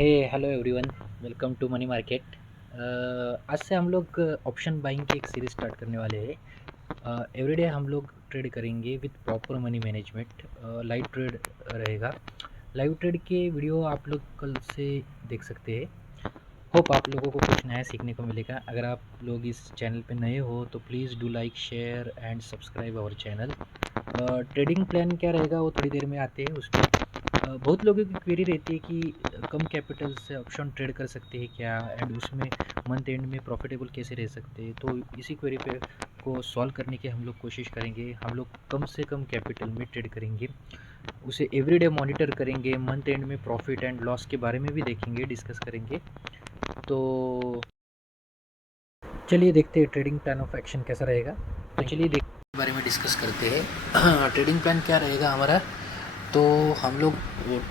Hey hello everyone, welcome to money market. आज से हम लोग ऑप्शन बाइंग की एक सीरीज स्टार्ट करने वाले हैं। एवरीडे हम लोग ट्रेड करेंगे with proper money management. Live trade रहेगा। लाइव ट्रेड के वीडियो आप लोग कल से देख सकते हैं। होप आप लोगों को कुछ नया सीखने को मिलेगा। अगर आप लोग इस चैनल पे नए हो तो please do like share and subscribe our channel. Trading plan क्या रहेगा वो थोड़ी देर में आते हैं उसमें। बहुत लोगों की क्वेरी रहती है कि कम कैपिटल से ऑप्शन ट्रेड कर सकते हैं क्या, एंड उसमें मंथ एंड में प्रॉफिटेबल कैसे रह सकते हैं। तो इसी क्वेरी पे को सॉल्व करने की हम लोग कोशिश करेंगे। हम लोग कम से कम कैपिटल में ट्रेड करेंगे, उसे एवरीडे मॉनिटर करेंगे, मंथ एंड में प्रॉफिट एंड लॉस के बारे में भी देखेंगे, डिस्कस करेंगे। तो चलिए देखते हैं ट्रेडिंग प्लान ऑफ एक्शन कैसा रहेगा। तो चलिए देख बारे में डिस्कस करते हैं। ट्रेडिंग प्लान क्या रहेगा हमारा। तो हम लोग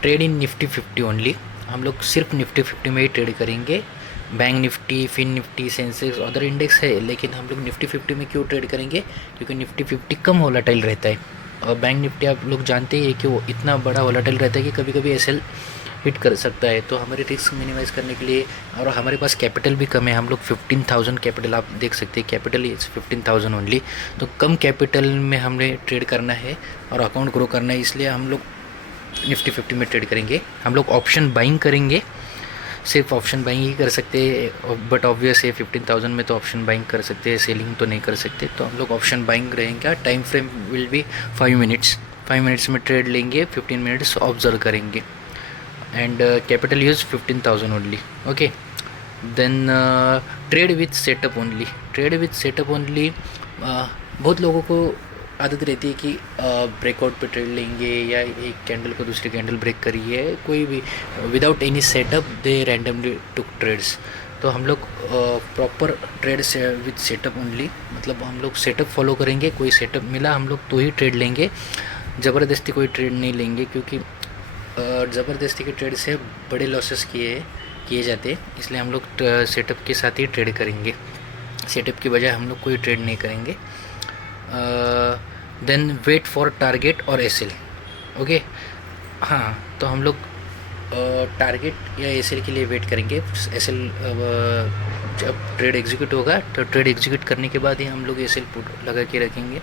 ट्रेड इन निफ्टी 50 ओनली। हम लोग सिर्फ निफ्टी 50 में ही ट्रेड करेंगे। Bank Nifty, fin Nifty, Sensex other index है, लेकिन हम लोग निफ्टी 50 में क्यों ट्रेड करेंगे, क्योंकि निफ्टी 50 कम वोलेटाइल रहता है। और बैंक निफ्टी आप लोग जानते ही है कि वो इतना बड़ा वोलेटाइल रहता है कि कभी कभी एसएल हिट कर सकता है। तो हमारे रिस्क मिनिमाइज़ करने के लिए, और हमारे पास कैपिटल भी कम है, हम लोग 15,000 कैपिटल, आप देख सकते हैं कैपिटल इज 15,000 ओनली। तो कम कैपिटल में हमें ट्रेड करना है और अकाउंट ग्रो करना है, इसलिए हम लोग निफ्टी 50 में ट्रेड करेंगे। हम लोग ऑप्शन बाइंग करेंगे, सिर्फ ऑप्शन बाइंग ही कर सकते हैं, बट ऑब्वियस है 15,000 में तो ऑप्शन बाइंग कर सकते हैं, सेलिंग तो नहीं कर सकते। तो हम लोग ऑप्शन बाइंग रहेंगे। Time frame will be 5 minutes. 5 minutes में ट्रेड लेंगे, 15 मिनट्स ऑब्जर्व करेंगे, and capital use 15,000 only. Okay, then trade with setup only. Trade with setup only, बहुत लोगों को आदत रहती है कि ब्रेकआउट पे ट्रेड लेंगे या एक कैंडल को दूसरी कैंडल ब्रेक करिए, कोई भी विदाउट एनी सेटअप दे रैंडमली टुक ट्रेड्स। तो हम लोग प्रॉपर ट्रेड से विथ सेटअप ओनली, मतलब हम लोग सेटअप फॉलो करेंगे। कोई सेटअप मिला हम लोग तो ही ट्रेड लेंगे, ज़बरदस्ती कोई ट्रेड नहीं लेंगे, क्योंकि ज़बरदस्ती के ट्रेड से बड़े लॉसेस किए जाते हैं। इसलिए हम लोग सेटअप के साथ ही ट्रेड करेंगे, सेटअप की बजाय हम लोग कोई ट्रेड नहीं करेंगे। देन वेट फॉर टारगेट और एसएल। ओके, हाँ, तो हम लोग टारगेट या एसएल के लिए वेट करेंगे। एसएल जब ट्रेड एग्जीक्यूट होगा तो ट्रेड एग्जीक्यूट करने के बाद ही हम लोग एसएल पुट लगा के रखेंगे।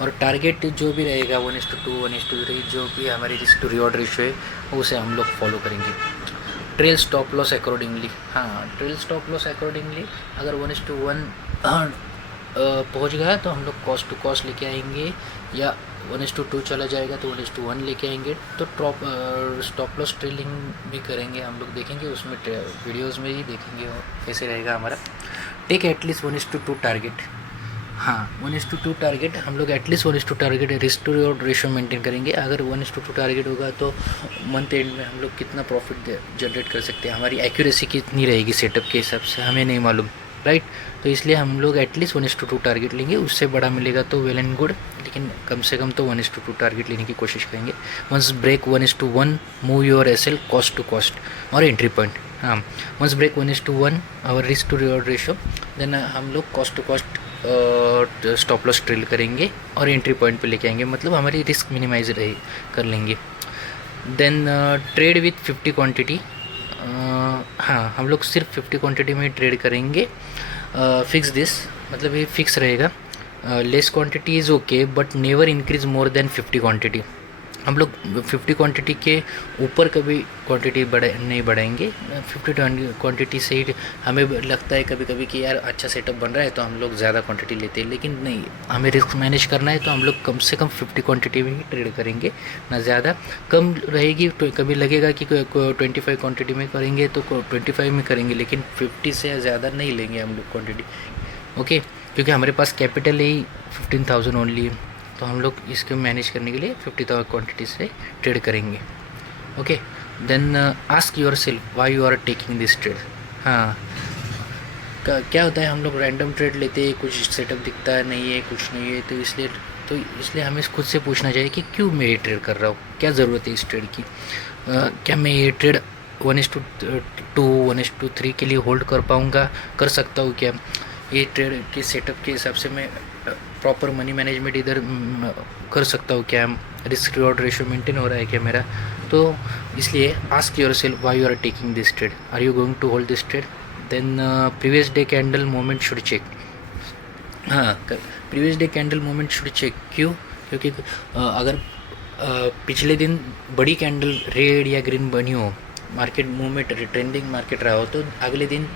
और टारगेट जो भी रहेगा 1:2, 1:3, जो भी हमारी रिस्क टू रिवॉर्ड रेशियो है उसे हम लोग फॉलो करेंगे। ट्रेल स्टॉप लॉस अकॉर्डिंगली, हाँ, ट्रेल स्टॉप लॉस अकॉर्डिंगली अगर 1:1 पहुँच गया तो हम लोग कॉस्ट टू कॉस्ट लेके आएंगे, या 1:2 चला जाएगा तो 1:1 लेके आएंगे। तो स्टॉप लॉस ट्रेलिंग भी करेंगे, हम लोग देखेंगे उसमें, वीडियोस में ही देखेंगे और कैसे रहेगा हमारा। Take at least 1:2 target. हाँ, 1:2 टारगेट, हम लोग at least 1:2 target risk to reward ratio maintain करेंगे। अगर 1:2 टारगेट होगा तो मंथ एंड में हम लोग कितना प्रॉफिट जनरेट कर सकते हैं, हमारी एक्यूरेसी कितनी रहेगी सेटअप के हिसाब से हमें नहीं मालूम, राइट। तो इसलिए हम लोग एटलीस्ट 1:2 टारगेट लेंगे। उससे बड़ा मिलेगा तो वेल एंड गुड, लेकिन कम से कम तो 1:2 टारगेट लेने की कोशिश करेंगे। Once break 1:1, move your SL cost to cost और एंट्री पॉइंट। हाँ, वंस ब्रेक 1:1 और risk to reward ratio, then हम लोग cost to cost stop loss trail करेंगे और एंट्री पॉइंट पे लेके आएंगे, मतलब हमारी रिस्क मिनिमाइज कर लेंगे। Then trade with 50 quantity. हाँ, हम लोग सिर्फ 50 क्वांटिटी में ट्रेड करेंगे। फिक्स दिस, मतलब ये फिक्स रहेगा। Less quantity is okay, but never increase more than 50 quantity. हम लोग 50 क्वांटिटी के ऊपर कभी क्वांटिटी नहीं बढ़ाएंगे। 50 क्वांटिटी से ही हमें लगता है कभी कभी कि यार अच्छा सेटअप बन रहा है तो हम लोग ज़्यादा क्वांटिटी लेते हैं, लेकिन नहीं, हमें रिस्क मैनेज करना है तो हम लोग कम से कम 50 क्वांटिटी में ही ट्रेड करेंगे, ना ज़्यादा। कम रहेगी तो कभी लगेगा कि 25 क्वांटिटी में करेंगे तो 25 में करेंगे, लेकिन 50 से ज़्यादा नहीं लेंगे हम लोग क्वांटिटी। ओके, क्योंकि हमारे पास कैपिटल ही 15,000 ओनली है, तो हम लोग इसको मैनेज करने के लिए 50,000 क्वांटिटी से ट्रेड करेंगे। Okay, then ask yourself why you are taking this trade. हाँ, क्या होता है, हम लोग रैंडम ट्रेड लेते हैं, कुछ सेटअप दिखता है नहीं है, कुछ नहीं है, तो इसलिए हमें खुद से पूछना चाहिए कि क्यों मैं ये ट्रेड कर रहा हूँ, क्या ज़रूरत है इस ट्रेड की। क्या मैं ये ट्रेड 1:2, 1:3 के लिए होल्ड कर पाऊँगा, कर सकता हूँ क्या। ये ट्रेड के सेटअप के हिसाब से मैं प्रॉपर मनी मैनेजमेंट इधर कर सकता हूँ क्या, रिस्क रिवॉर्ड रेशियो मेंटेन हो रहा है क्या मेरा। तो इसलिए ask yourself why you are taking this trade, are you going to hold this trade. Then previous day candle moment should check. हाँ, previous day candle moment should check, क्यों? क्योंकि अगर पिछले दिन बड़ी कैंडल रेड या green बनी हो, मार्केट मूवमेंट ट्रेंडिंग मार्केट रहा हो, तो अगले दिन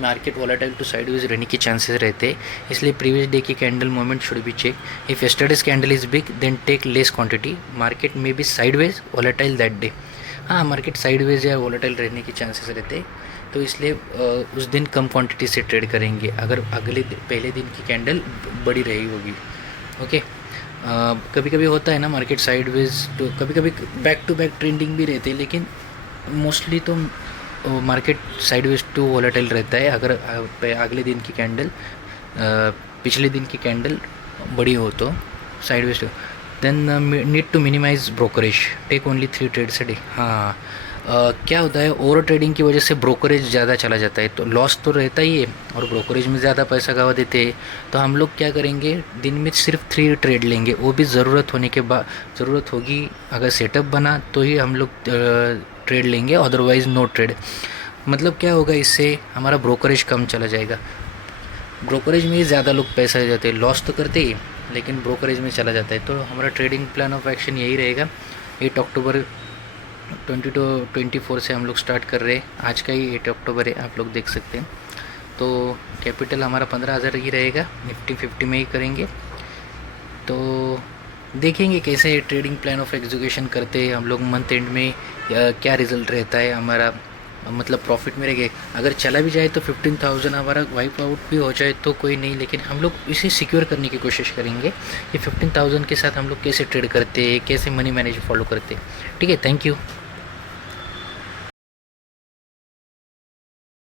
मार्केट वॉलेटाइल टू साइडवेज रहने के चांसेस रहते हैं। इसलिए प्रीवियस डे की candle moment should be check. If yesterday's candle is big then take less quantity, market में be sideways volatile that day. हाँ, मार्केट साइडवेज या वॉलेटाइल रहने के चांसेस रहते हैं, तो इसलिए उस दिन कम क्वांटिटी से ट्रेड करेंगे अगर पहले दिन की कैंडल बड़ी रही होगी। ओके, कभी कभी होता है ना मार्केट साइडवेज, तो कभी कभी बैक टू बैक ट्रेंडिंग भी रहते हैं, लेकिन मोस्टली तो मार्केट साइडवेज टू वॉलेटाइल रहता है अगर अगले दिन की कैंडल पिछले दिन की कैंडल बड़ी हो तो sideways too. Then need to minimize brokerage, take only 3 trades a day. हाँ, क्या होता है, ओवर ट्रेडिंग की वजह से ब्रोकरेज ज़्यादा चला जाता है, तो लॉस तो रहता ही है और ब्रोकरेज में ज़्यादा पैसा गवा देते हैं। तो हम लोग क्या करेंगे, दिन में सिर्फ 3 ट्रेड लेंगे, वो भी ज़रूरत होने के बाद, ज़रूरत होगी अगर सेटअप बना तो ही हम लोग ट्रेड लेंगे, अदरवाइज़ नो ट्रेड। मतलब क्या होगा, इससे हमारा ब्रोकरेज कम चला जाएगा। ब्रोकरेज में ही ज़्यादा लोग पैसा जाते हैं, लॉस तो करते ही लेकिन ब्रोकरेज में चला जाता है। तो हमारा ट्रेडिंग प्लान ऑफ एक्शन यही रहेगा। 8 अक्टूबर 2024 से हम लोग स्टार्ट कर रहे हैं, आज का ही 8 अक्टूबर है, आप लोग देख सकते हैं। तो कैपिटल हमारा 15,000 ही रहेगा, निफ्टी 50 में ही करेंगे। तो देखेंगे कैसे ट्रेडिंग प्लान ऑफ एग्जीक्यूशन करते हैं हम लोग, मंथ एंड में क्या रिज़ल्ट रहता है हमारा, मतलब प्रॉफिट में रहेगा। अगर चला भी जाए तो 15,000 हमारा वाइप आउट भी हो जाए तो कोई नहीं, लेकिन हम लोग इसे सिक्योर करने की कोशिश करेंगे कि 15,000 के साथ हम लोग कैसे ट्रेड करते हैं, कैसे मनी मैनेज फॉलो करते हैं। ठीक है, थैंक यू।